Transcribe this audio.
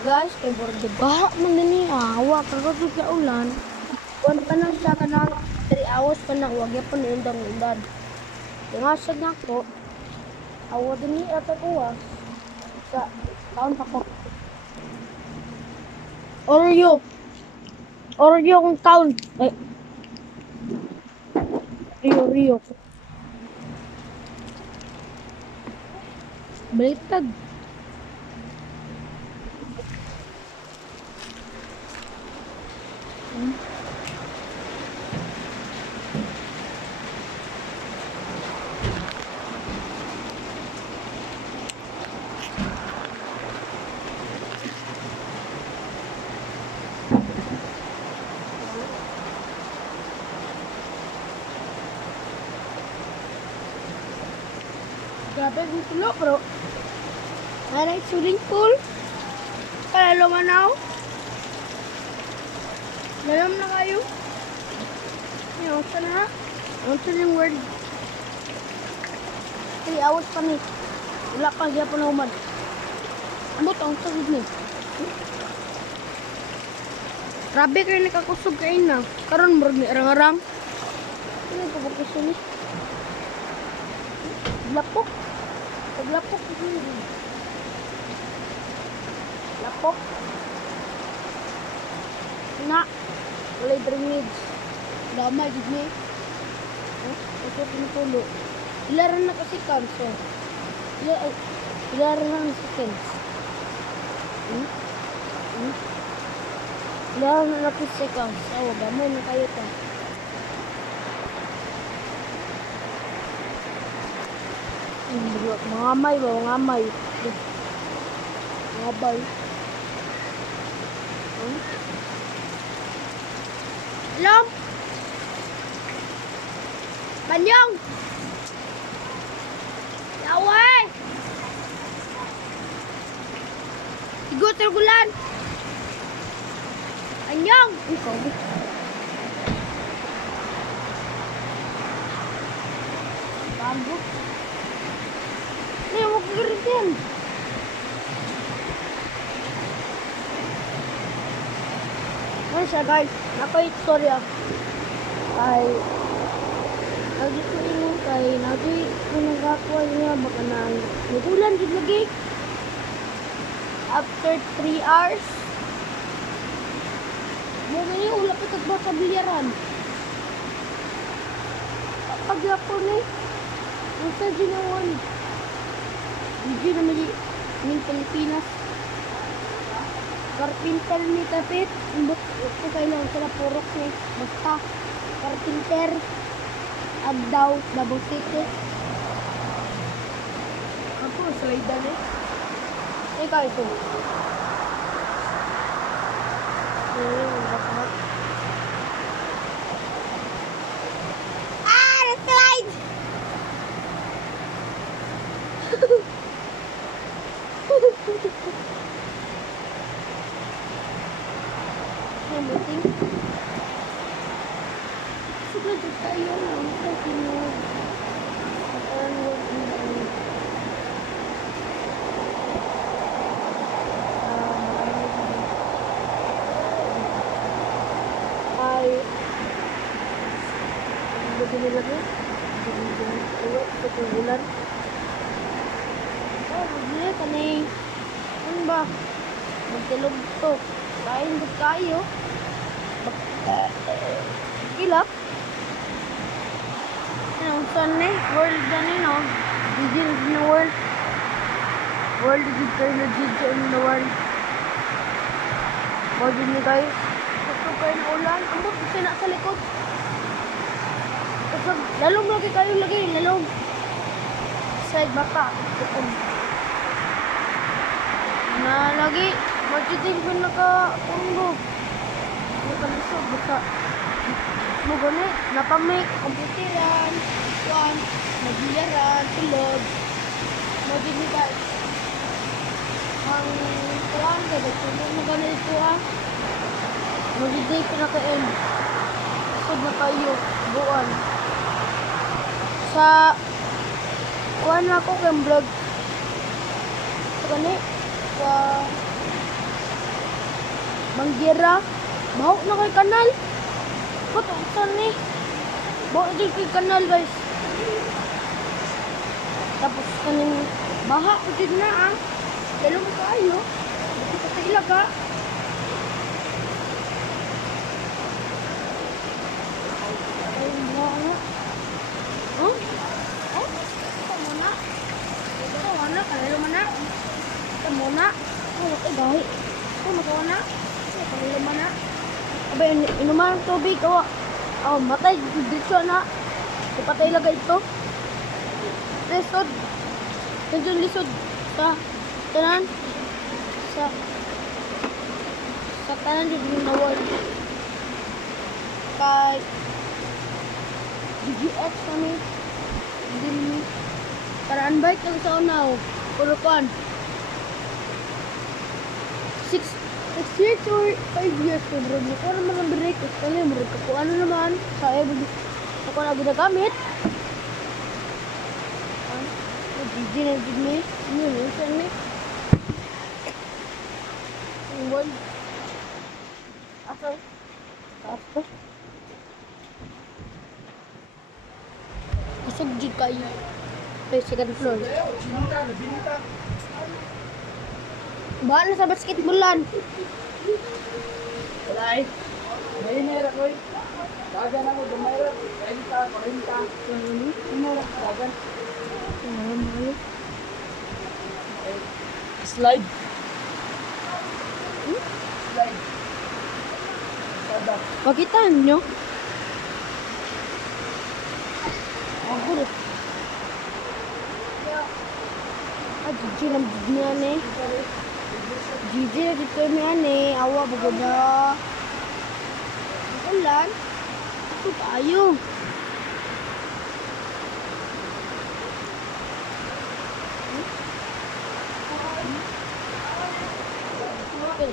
guys, kay borde baha man ni awa kagod sa ulan. Kuan pa na siya kanang 3 hours pa na wag ya pa ni undang ulan. Tingasag na ko. Awa din ni ata ko sa taon pa ko. Oreo. Oreo kung taon. Ay. Rio. Baliktad. Grabe yung tulo, bro. May swimming pool. Para lumanaw. Dalam na kayo. Yung saan na? Yung saan yung word? 3 hours pa ni. Wala pa siya pa na umad. Ano ito? Ang sagid ni. Grabe kayo nakakusog kayo na. Karon murag ni arang-arang. Ano yung kabukisyon ni? Lapok. Paglapok ito yun. Lapok. Na. Walay drainage. Damay, gid ni. Ito pinutulo. Ilaran na kasi kanso. Ilaran na ng seconds. Ilaran na ng seconds. Awa, damay na kayo ito. Mangamay ba? Mangamay. Ngabay. Alam? Kanyang! Yaway! Igot regulan! Kanyang! Ikaw. Bambuk. Nih, mau keritin. Ano siya guys, naka-istorya. Kay, lagi ko ingon kay, lagi ko nagkakuha niya, baka na, nagulan din lagi. After 3 hours, mo ganyan, wala pa tagba sa bilyaran. Pag-yapon eh, nasa ginawan. Hindi naman yung Pilipinas. Carpenter ni Tapit. Ito kailangan sila purok ni. Basta. Carpenter. Agdaw. Double ticket. Ako, slidan eh. Ikaw ito. Bakit? Na-slide! Yang penting sudah tayo lang kasi no ay hindi nilagay hindi bulan hindi kani ano ba magtilog to kain ba kayo ilap ang son eh world gani no digit in the world digit in the world world ni guys ito kayo na ulan ambot kasi na sa likod lalong lagi kayo lagi lalong side bata na lagi marketing ko naka-punggo nakalisod basta mo gani napamake komputeran kuan nagiyaran tulog mo din guys ang kuan kada mo gani ito mo din ko naka-end sud na kayo buwan sa kuan ako kay vlog so gani sa Banggera. Baho na kay kanal. Ba't ito ni? Baho na kay kanal guys. Tapos kaning baha ko din na ah. Dalo mo kayo. Ito sa ilaga. Ay, baha na. Huh? Oh? Ito muna. Ito muna. Kanalo muna. Ito muna. Oh, ito gahi. Ito muna. Ito kanalo muna. Abay, inuman ng tubig. Oh, matay. Dito na. Ipatay lagay ito. Lisod. Medyo lisod. Sa tanan. Sa tanan dito yung nawal. Kay GGX kami. Hindi paraan bike lang sa unaw. Puro kan. 6 years or 5 years ko bro. Hindi ko naman ang break. Kaya mo rin ko ano naman. Saya ako na ginagamit. GG na gid ni. Ano yun? Saan ni? Ang wall. Asa? Taas ba? Asog gid kayo. Pero second floor. Bahan na sa basketballan. Walay. May nera ko. Dagan ako dumayra. 40. Nera dagan. Slide. Slide. Sada. Pakitaan nyo. Ako rin. GG na gid niya ni. GG na dito niya ni. Awa bago na. Ulan. Ito tayo. Okay.